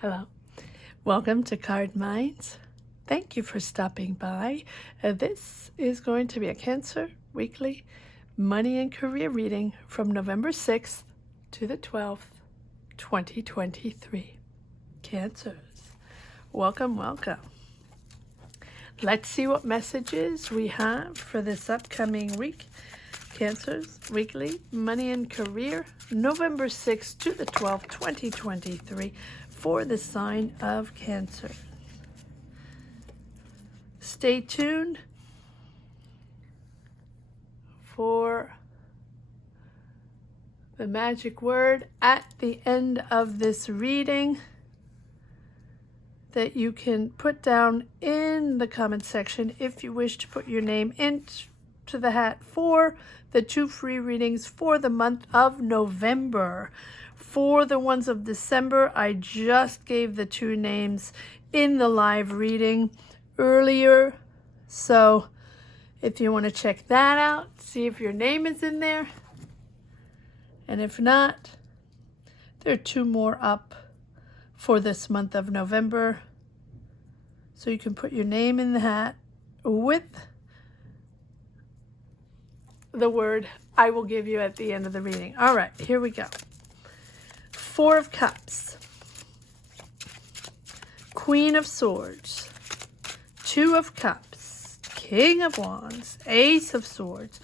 Hello. Welcome to Card Minds. Thank you for stopping by. This is going to be a Cancer weekly money and career reading from November 6th to the 12th, 2023. Cancers, welcome, welcome. Let's see what messages we have for this upcoming week. Cancers weekly money and career, November 6th to the 12th, 2023. For the sign of Cancer. Stay tuned for the magic word at the end of this reading that you can put down in the comment section if you wish to put your name into the hat for the 2 free readings for the month of November. For the ones of December, I just gave the 2 names in the live reading earlier. So if you want to check that out, see if your name is in there. And if not, there are 2 more up for this month of November. So you can put your name in the hat with the word I will give you at the end of the reading. All right, here we go. 4 of Cups, Queen of Swords, 2 of Cups, King of Wands, Ace of Swords.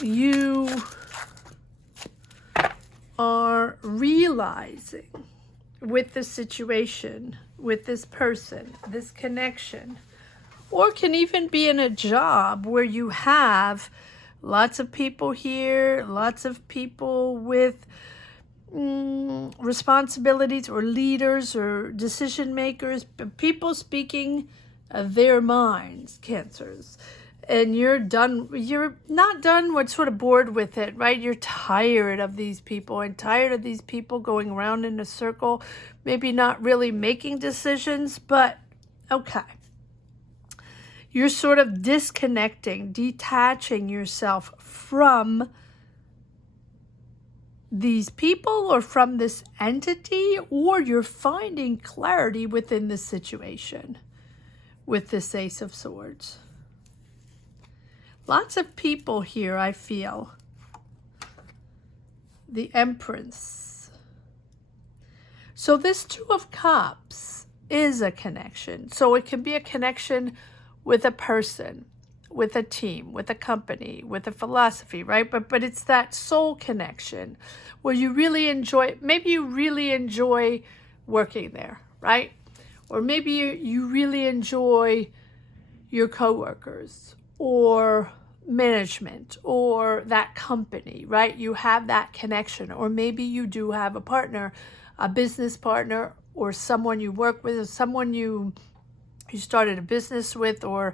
You are realizing with this situation, with this person, this connection, or can even be in a job where you have lots of people here, lots of people with responsibilities or leaders or decision makers, people speaking their minds, Cancers. And you're not done, but sort of bored with it, right? You're tired of these people and tired of these people going around in a circle, maybe not really making decisions, but okay. You're sort of disconnecting, detaching yourself from these people or from this entity, or you're finding clarity within this situation with this Ace of Swords. Lots of people here, I feel. The Empress. So this 2 of Cups is a connection. So it can be a connection with a person, with a team, with a company, with a philosophy, right? But it's that soul connection where you really enjoy, maybe you really enjoy working there, right? Or maybe you really enjoy your coworkers or management or that company, right? You have that connection. Or maybe you do have a partner, a business partner, or someone you work with, or someone you started a business with, or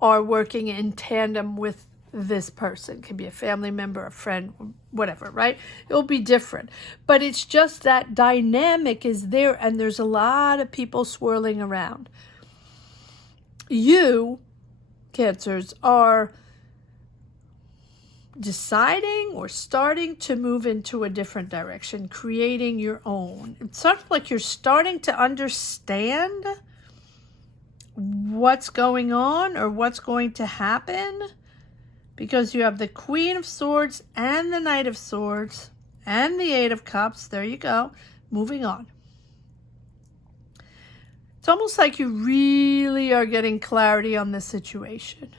are working in tandem with this person. It can be a family member, a friend, whatever, right? It'll be different. But it's just that dynamic is there, and there's a lot of people swirling around. You, Cancers, are deciding or starting to move into a different direction, creating your own. It's sort of like you're starting to understand what's going on or what's going to happen, because you have the Queen of Swords and the Knight of Swords and the 8 of Cups. There you go. Moving on. It's almost like you really are getting clarity on the situation.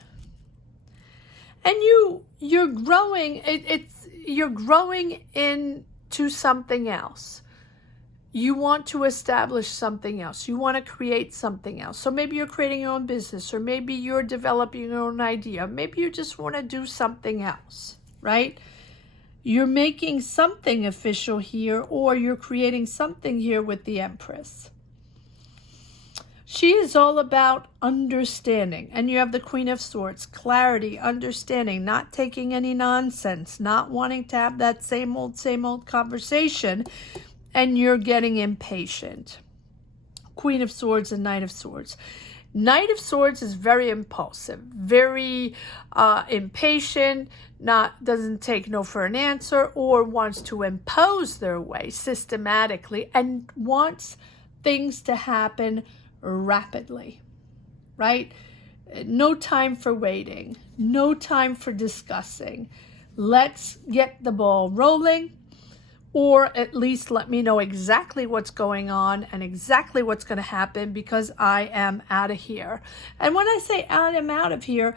And you're growing, you're growing into something else. You want to establish something else. You want to create something else. So maybe you're creating your own business, or maybe you're developing your own idea. Maybe you just want to do something else, right? You're making something official here, or you're creating something here with the Empress. She is all about understanding. And you have the Queen of Swords, clarity, understanding, not taking any nonsense, not wanting to have that same old conversation. And you're getting impatient. Queen of Swords and Knight of Swords. Knight of Swords is very impulsive, very impatient, doesn't take no for an answer, or wants to impose their way systematically and wants things to happen rapidly, right? No time for waiting, no time for discussing. Let's get the ball rolling, or at least let me know exactly what's going on and exactly what's going to happen, because I am out of here. And when I say I'm out of here,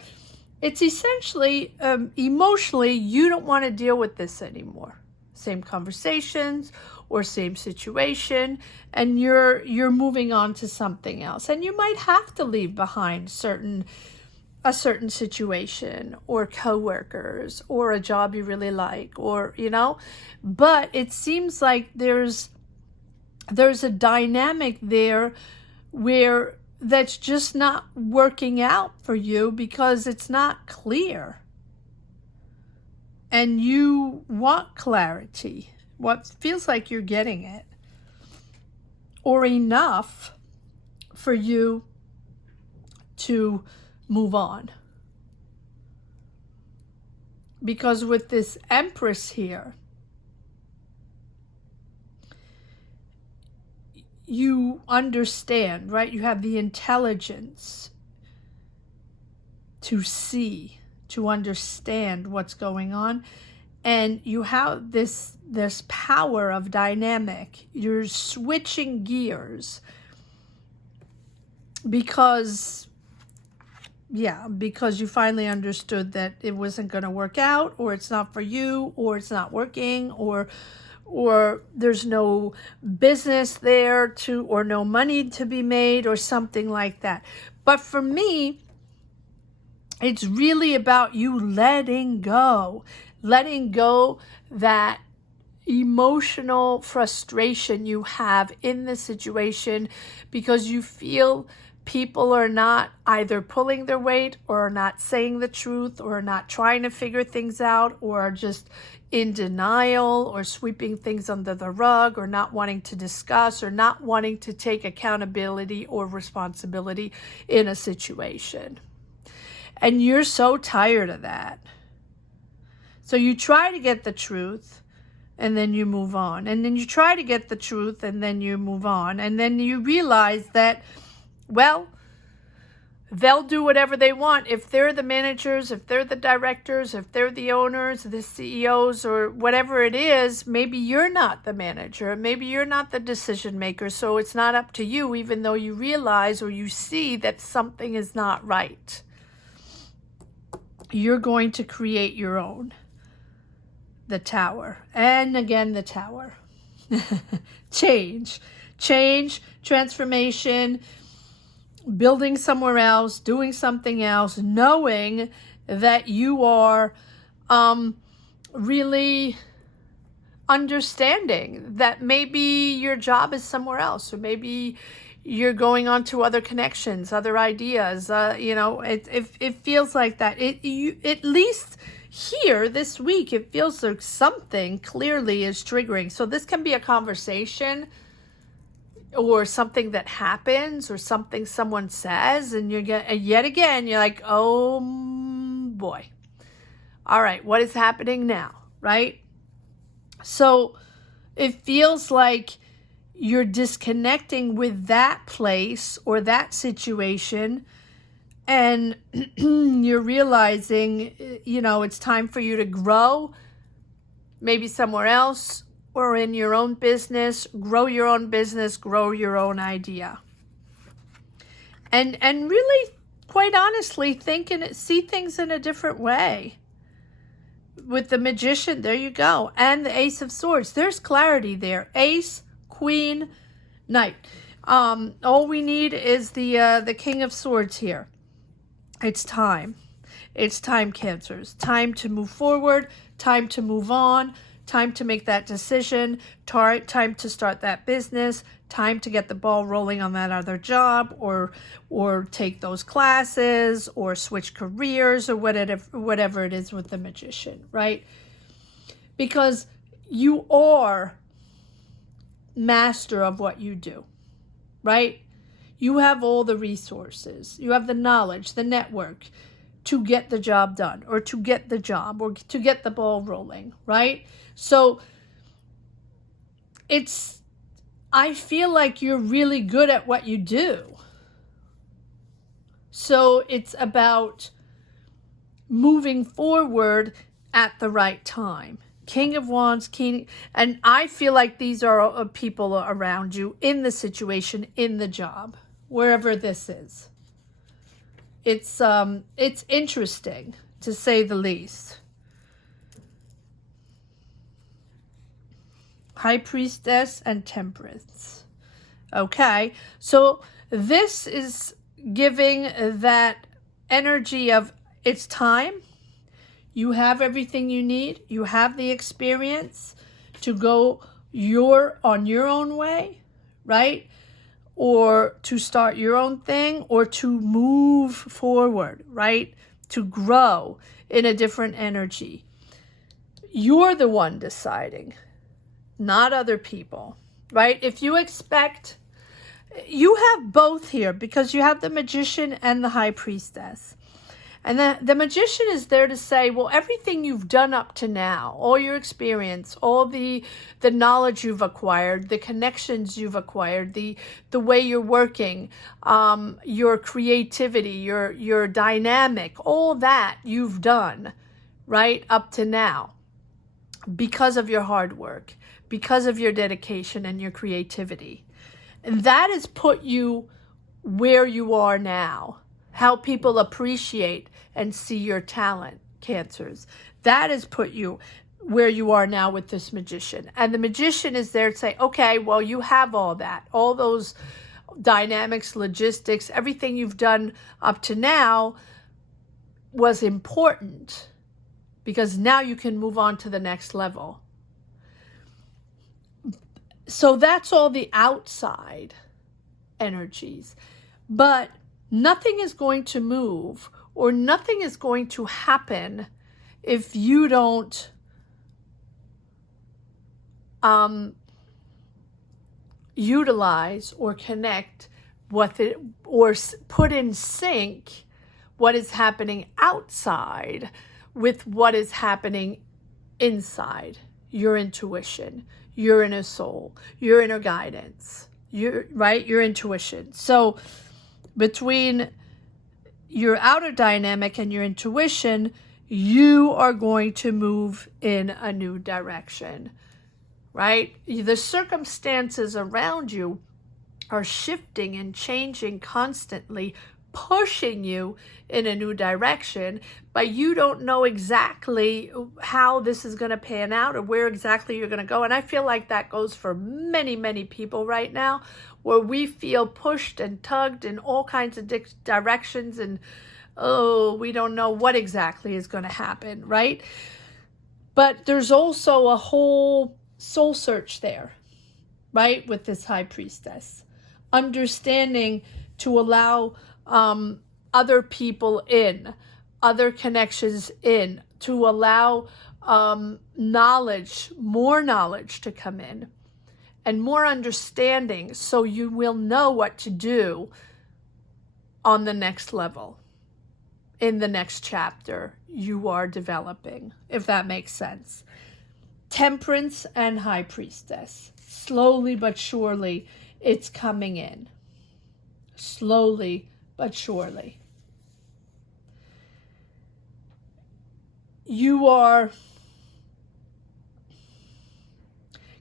it's essentially emotionally, you don't want to deal with this anymore. Same conversations or same situation, and you're moving on to something else. And you might have to leave behind a certain situation or coworkers or a job you really like, or but it seems like there's a dynamic there where that's just not working out for you because it's not clear and you want clarity, what feels like you're getting it, or enough for you to move on. Because with this Empress here, you understand, right? You have the intelligence to see, to understand what's going on, and you have this power of dynamic. You're switching gears because you finally understood that it wasn't going to work out, or it's not for you, or it's not working, or there's no business there or no money to be made, or something like that. But for me, it's really about you letting go that emotional frustration you have in the situation, because you feel people are not either pulling their weight, or not saying the truth, or not trying to figure things out, or are just in denial, or sweeping things under the rug, or not wanting to discuss, or not wanting to take accountability or responsibility in a situation. And you're so tired of that. So you try to get the truth, and then you move on. And then you try to get the truth, and then you move on. And then you realize that, well, they'll do whatever they want. If they're the managers, if they're the directors, if they're the owners, the CEOs, or whatever it is, maybe you're not the manager. Maybe you're not the decision maker. So it's not up to you, even though you realize or you see that something is not right. You're going to create your own. The Tower. And again, the Tower. Change, transformation, building somewhere else, doing something else, knowing that you are really understanding that maybe your job is somewhere else, or maybe you're going on to other connections, other ideas. It feels like that. At least here this week, it feels like something clearly is triggering. So this can be a conversation, or something that happens, or something someone says, and yet again, you're like, oh boy. All right, what is happening now, right? So it feels like you're disconnecting with that place or that situation, and you're realizing, it's time for you to grow, maybe somewhere else, or in your own business, grow your own business, grow your own idea. And really, quite honestly, see things in a different way. With the Magician, there you go. And the Ace of Swords, there's clarity there. Ace, Queen, Knight. All we need is the King of Swords here. It's time. It's time, Cancers. Time to move forward, time to move on, time to make that decision, time to start that business, time to get the ball rolling on that other job, or take those classes, or switch careers, or whatever it is with the Magician, right? Because you are master of what you do, right? You have all the resources. You have the knowledge, the network to get the job done, or to get the job, or to get the ball rolling, right? So I feel like you're really good at what you do. So it's about moving forward at the right time. King of Wands, King, and I feel like these are people around you in the situation, in the job, wherever this is. It's interesting, to say the least. High Priestess and Temperance. Okay, so this is giving that energy of it's time. You have everything you need. You have the experience to go on your own way, right? Or to start your own thing, or to move forward, right? To grow in a different energy. You're the one deciding, not other people, right? If you expect, you have both here, because you have the Magician and the High Priestess. And the Magician is there to say, well, everything you've done up to now, all your experience, all the knowledge you've acquired, the connections you've acquired, the way you're working, your creativity, your dynamic, all that you've done, right, up to now, because of your hard work, because of your dedication and your creativity. And that has put you where you are now. How people appreciate and see your talent, Cancers. That has put you where you are now with this Magician. And the Magician is there to say, okay, well, you have all that, all those dynamics, logistics, everything you've done up to now was important, because now you can move on to the next level. So that's all the outside energies. But nothing is going to move, or nothing is going to happen if you don't utilize or connect or put in sync what is happening outside with what is happening inside. Your intuition, your inner soul, your inner guidance, your intuition. So between your outer dynamic and your intuition, you are going to move in a new direction, right? The circumstances around you are shifting and changing constantly, pushing you in a new direction, but you don't know exactly how this is going to pan out or where exactly you're going to go. And I feel like that goes for many, many people right now, where we feel pushed and tugged in all kinds of directions, and we don't know what exactly is going to happen, right? But there's also a whole soul search there, right, with this High Priestess. Understanding to allow other people in, other connections in, to allow knowledge, more knowledge to come in, and more understanding, so you will know what to do on the next level, in the next chapter you are developing, if that makes sense. Temperance and High Priestess. Slowly but surely, it's coming in. Slowly but surely. You are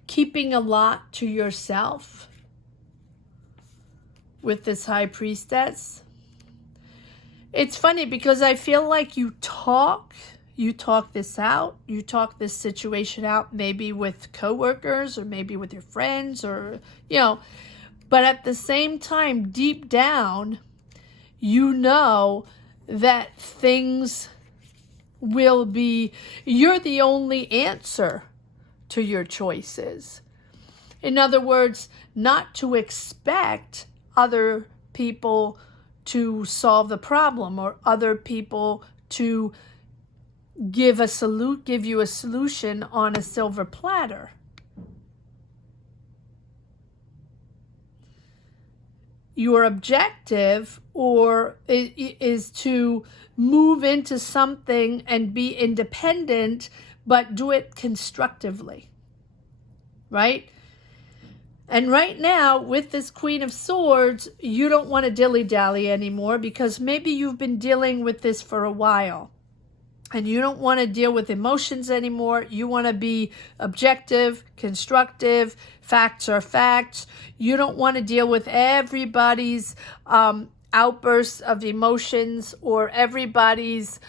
keeping a lot to yourself with this High Priestess. It's funny because I feel like you talk this out, you talk this situation out, maybe with coworkers or maybe with your friends, or, but at the same time, deep down, you know that things will be, you're the only answer to your choices. In other words, not to expect other people to solve the problem, or other people to give you a solution on a silver platter. your objective or is to move into something and be independent, but do it constructively, right? And right now, with this Queen of Swords, you don't want to dilly-dally anymore, because maybe you've been dealing with this for a while and you don't want to deal with emotions anymore. You want to be objective, constructive, facts are facts. You don't want to deal with everybody's outbursts of emotions, or everybody's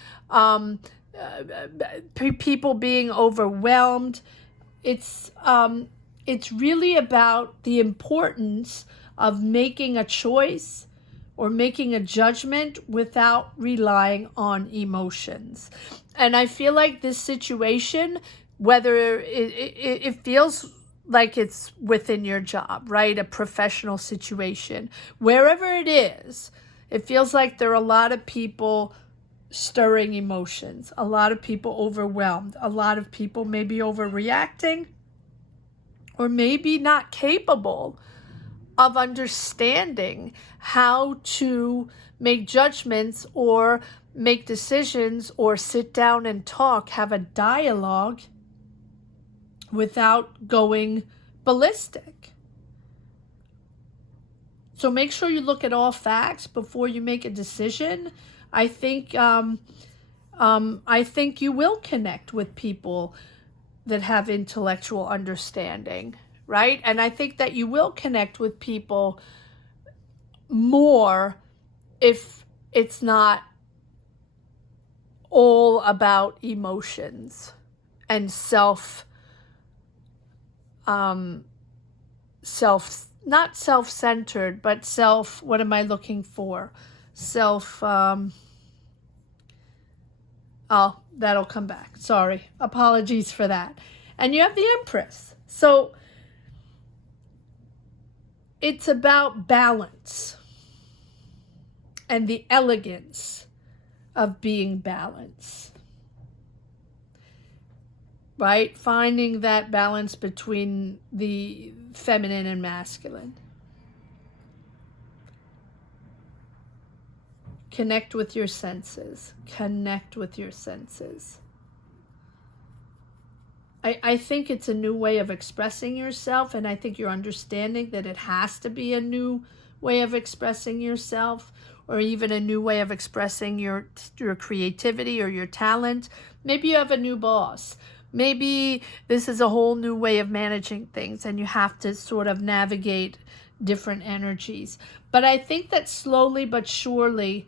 people being overwhelmed. It's really about the importance of making a choice or making a judgment without relying on emotions. And I feel like this situation, whether it feels like it's within your job, right? A professional situation, wherever it is, it feels like there are a lot of people stirring emotions, a lot of people overwhelmed, a lot of people maybe overreacting, or maybe not capable of understanding how to make judgments or make decisions or sit down and talk, have a dialogue without going ballistic. So make sure you look at all facts before you make a decision. I think you will connect with people that have intellectual understanding, right? And I think that you will connect with people more if it's not all about emotions and not self-centered, but what am I looking for? Oh, that'll come back. Sorry. Apologies for that. And you have the Empress. So it's about balance and the elegance of being balanced, right? Finding that balance between the feminine and masculine. Connect with your senses. Connect with your senses. I think it's a new way of expressing yourself, and I think you're understanding that it has to be a new way of expressing yourself, or even a new way of expressing your creativity or your talent. Maybe you have a new boss. Maybe this is a whole new way of managing things, and you have to sort of navigate different energies. But I think that slowly but surely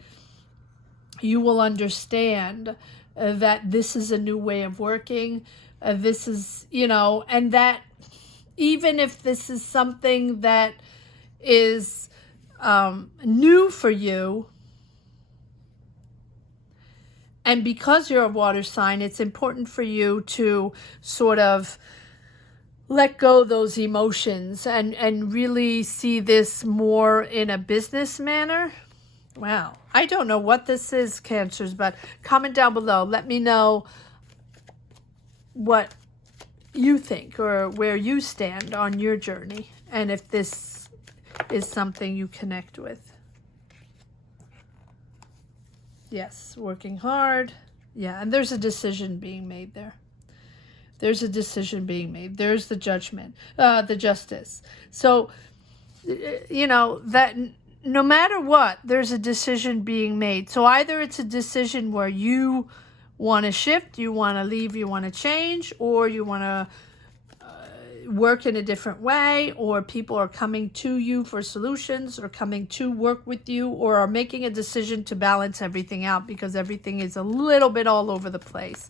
you will understand that this is a new way of working. This is, and that even if this is something that is new for you, and because you're a water sign, it's important for you to sort of let go those emotions and really see this more in a business manner. Wow. I don't know what this is, Cancers, but comment down below. Let me know what you think or where you stand on your journey, and if this is something you connect with. Yes, working hard. Yeah, and there's a decision being made there. There's a decision being made. There's the judgment, the justice. So, that no matter what, there's a decision being made. So either it's a decision where you want to shift, you want to leave, you want to change, or you want to work in a different way, or people are coming to you for solutions, or coming to work with you, or are making a decision to balance everything out because everything is a little bit all over the place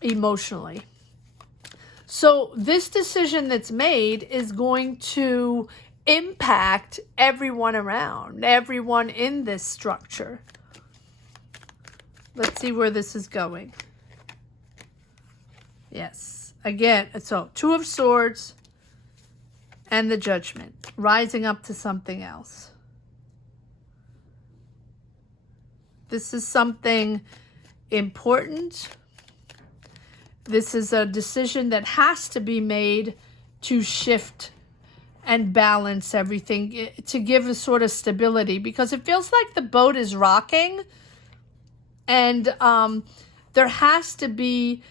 emotionally. So this decision that's made is going to impact everyone around, everyone in this structure. Let's see where this is going. Yes. Again, so Two of Swords and the Judgment, rising up to something else. This is something important. This is a decision that has to be made to shift and balance everything to give a sort of stability, because it feels like the boat is rocking, and there has to be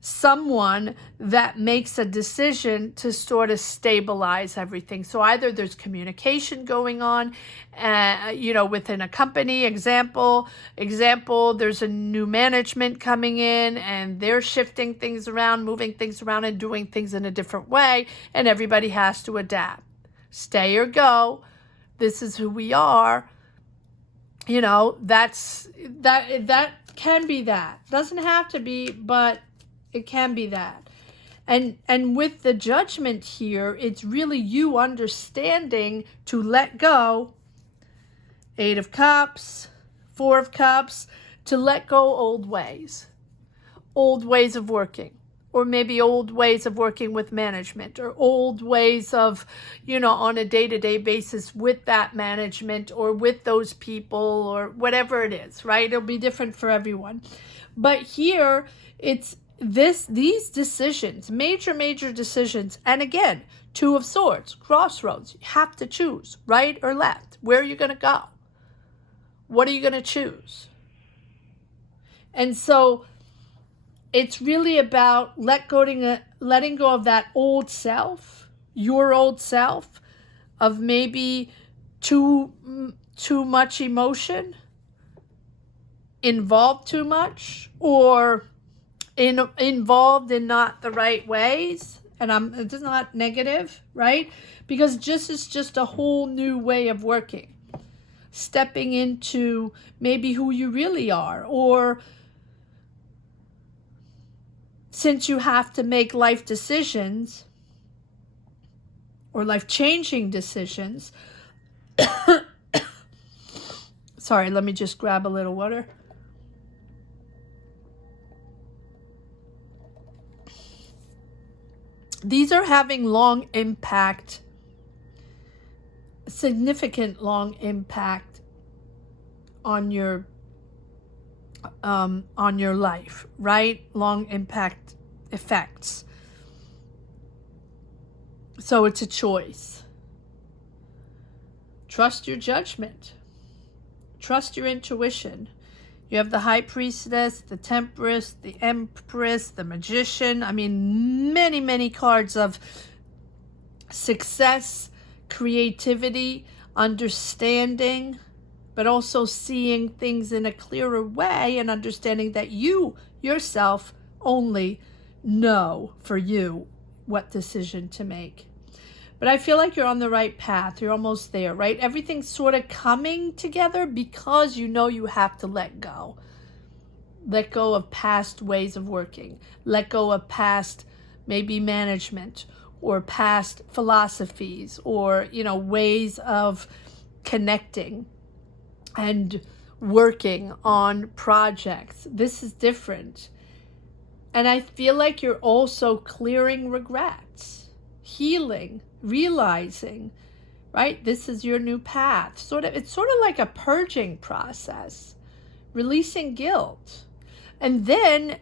someone that makes a decision to sort of stabilize everything. So either there's communication going on, within a company. Example, there's a new management coming in and they're shifting things around, moving things around and doing things in a different way. And everybody has to adapt. Stay or go. This is who we are. That can be that. Doesn't have to be, but it can be that. And with the Judgment here, it's really you understanding to let go. 8 of Cups, 4 of Cups, to let go old ways of working, or maybe old ways of working with management, or old ways of, on a day-to-day basis with that management or with those people, or whatever it is, right? It'll be different for everyone. But here, it's these decisions, major decisions. And again, 2 of Swords, crossroads. You have to choose right or left. Where are you going to go? What are you going to choose? And so it's really about letting go of that old self, your old self, of maybe too much emotion, involved too much, or involved in not the right ways. And it's not negative, right? Because it's just a whole new way of working. Stepping into maybe who you really are, or since you have to make life decisions or life-changing decisions. Sorry, let me just grab a little water. These are having long impact, significant long impact on your life, right? Long impact effects. So it's a choice. Trust your judgment. Trust your intuition. You have the High Priestess, the Temperance, the Empress, the Magician. I mean, many cards of success, creativity, understanding, but also seeing things in a clearer way and understanding that you yourself only know for you what decision to make. But I feel like you're on the right path. You're almost there, right? Everything's sort of coming together because you know you have to let go. Let go of past ways of working. Let go of past maybe management or past philosophies or, ways of connecting and working on projects. This is different. And I feel like you're also clearing regrets, healing, realizing, right? This is your new path. It's sort of like a purging process, releasing guilt. And then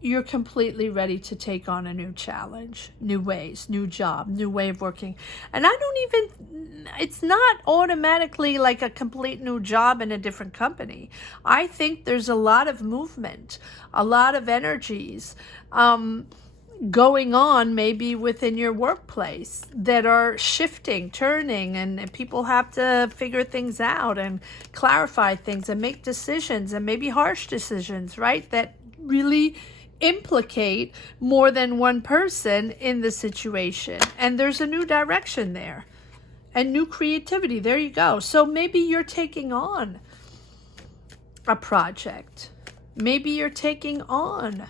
you're completely ready to take on a new challenge, new ways, new job, new way of working. And it's not automatically like a complete new job in a different company. I think there's a lot of movement, a lot of energies going on maybe within your workplace that are shifting, turning, and people have to figure things out and clarify things and make decisions, and maybe harsh decisions, right? That really implicate more than one person in the situation. And there's a new direction there and new creativity. There you go. So maybe you're taking on a project. Maybe you're taking on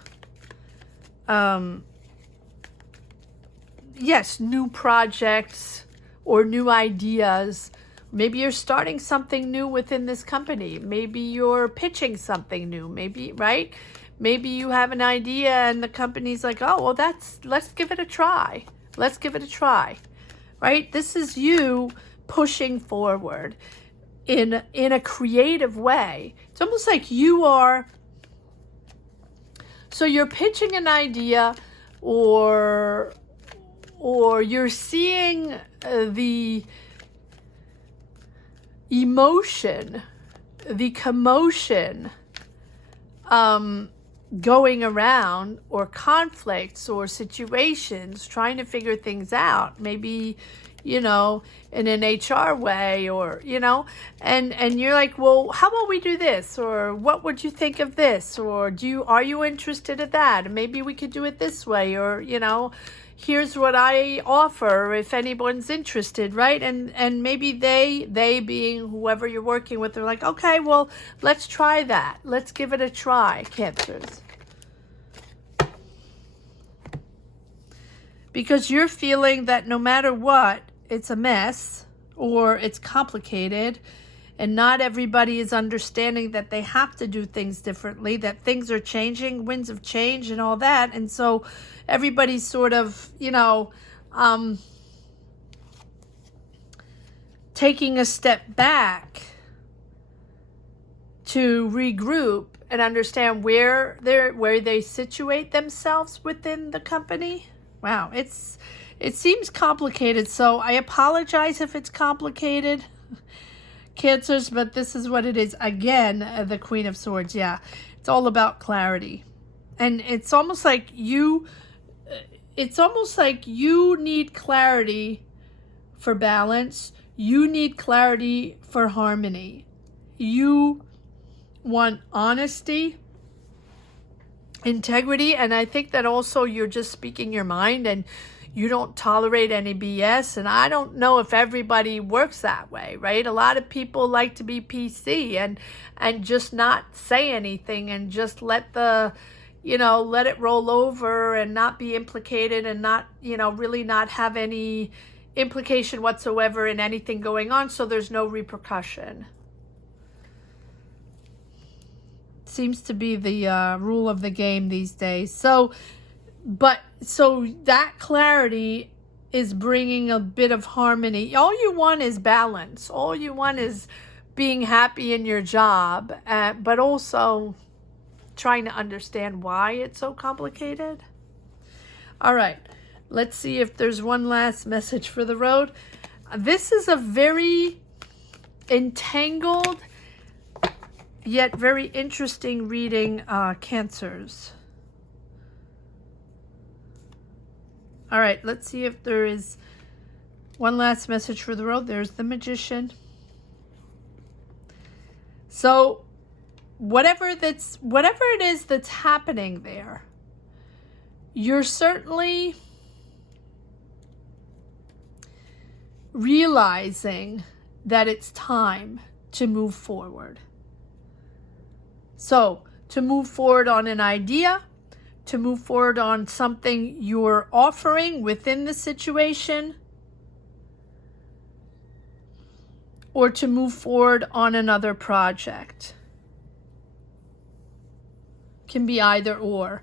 new projects or new ideas. Maybe you're starting something new within this company. Maybe you're pitching something new. Maybe, right? Maybe you have an idea and the company's like, oh, well, let's give it a try. Let's give it a try, right? This is you pushing forward in a creative way. It's almost like you're pitching an idea or or you're seeing the emotion, the commotion going around, or conflicts or situations, trying to figure things out, maybe, you know, in an HR way, or, you know, and you're like, well, how about we do this, or what would you think of this, or are you interested in that, and maybe we could do it this way, or, you know, here's what I offer if anyone's interested, right? And maybe they being whoever you're working with, they're like, okay, well, let's try that. Let's give it a try, Cancers. Because you're feeling that no matter what, it's a mess or it's complicated, and not everybody is understanding that they have to do things differently, that things are changing, winds of change and all that. And so everybody's sort of, you know, taking a step back to regroup and understand where they situate themselves within the company. Wow, it seems complicated, so I apologize if it's complicated, Cancers, but this is what it is. Again, the Queen of Swords, yeah. It's all about clarity. And it's almost like you need clarity for balance. You need clarity for harmony. You want honesty, integrity, and I think that also you're just speaking your mind, and you don't tolerate any BS. And I don't know if everybody works that way, right? A lot of people like to be PC and just not say anything, and just let it roll over and not be implicated, and not, you know, really not have any implication whatsoever in anything going on, so there's no repercussion. Seems to be the rule of the game these days. So that clarity is bringing a bit of harmony. All you want is balance. All you want is being happy in your job, but also trying to understand why it's so complicated. All right, let's see if there's one last message for the road. This is a very entangled yet very interesting reading, Cancers. All right, let's see if there is one last message for the road. There's the Magician. So whatever it is that's happening there, you're certainly realizing that it's time to move forward. So to move forward on an idea, to move forward on something you're offering within the situation, or to move forward on another project. Can be either or,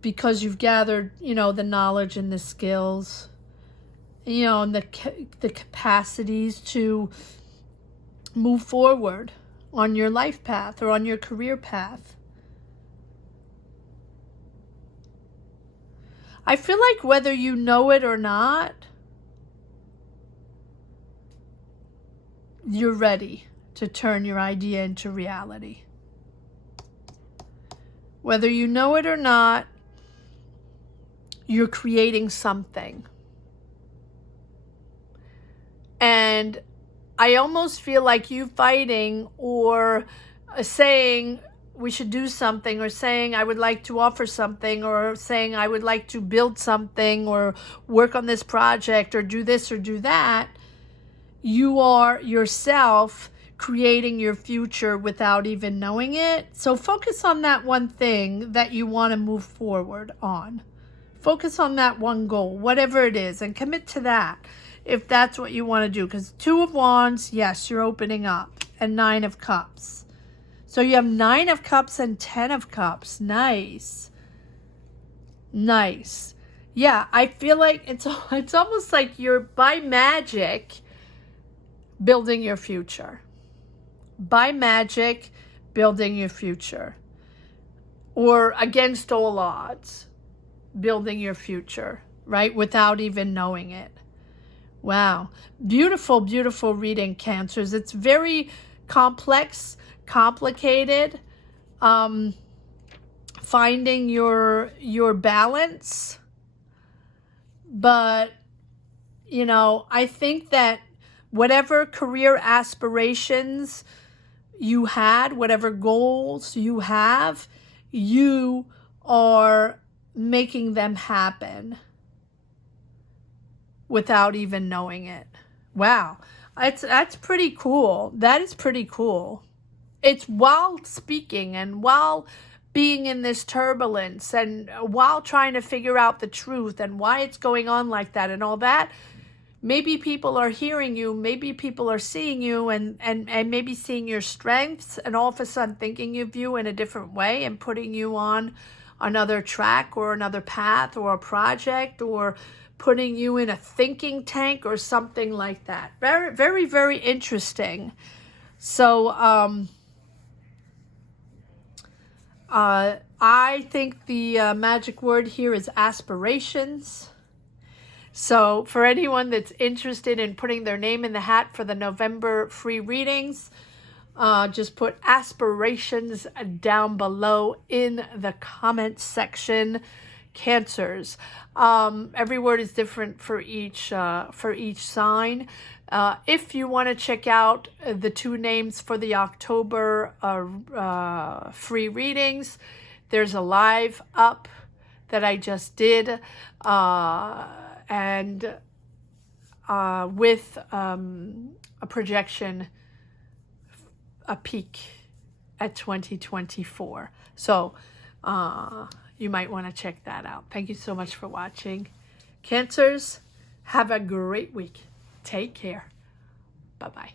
because you've gathered, you know, the knowledge and the skills, you know, and the capacities to move forward on your life path or on your career path. I feel like whether you know it or not, you're ready to turn your idea into reality. Whether you know it or not, you're creating something. And I almost feel like you fighting or saying we should do something, or saying I would like to offer something, or saying I would like to build something, or work on this project, or do this or do that. You are yourself creating your future without even knowing it. So focus on that one thing that you want to move forward on. Focus on that one goal, whatever it is, and commit to that if that's what you want to do. Because Two of Wands, yes, you're opening up, and Nine of Cups. So you have 9 of Cups and 10 of Cups. Nice. Nice. Yeah, I feel like it's almost like you're by magic building your future. By magic building your future. Or against all odds building your future, right? Without even knowing it. Wow. Beautiful, beautiful reading, Cancers. It's very complex, complicated. Finding your balance. But, you know, I think that whatever career aspirations you had, whatever goals you have, you are making them happen without even knowing it. Wow. That's pretty cool. That is pretty cool. It's while speaking and while being in this turbulence and while trying to figure out the truth and why it's going on like that and all that, maybe people are hearing you, maybe people are seeing you and maybe seeing your strengths and all of a sudden thinking of you in a different way and putting you on another track or another path or a project or putting you in a thinking tank or something like that. Very, very, very interesting. So, I think the magic word here is aspirations. So for anyone that's interested in putting their name in the hat for the November free readings, just put aspirations down below in the comment section. Cancers. Every word is different for each sign. If you want to check out the 2 names for the October free readings, there's a live up that I just did, and with a projection, a peek at 2024. So you might want to check that out. Thank you so much for watching. Cancers, have a great week. Take care. Bye-bye.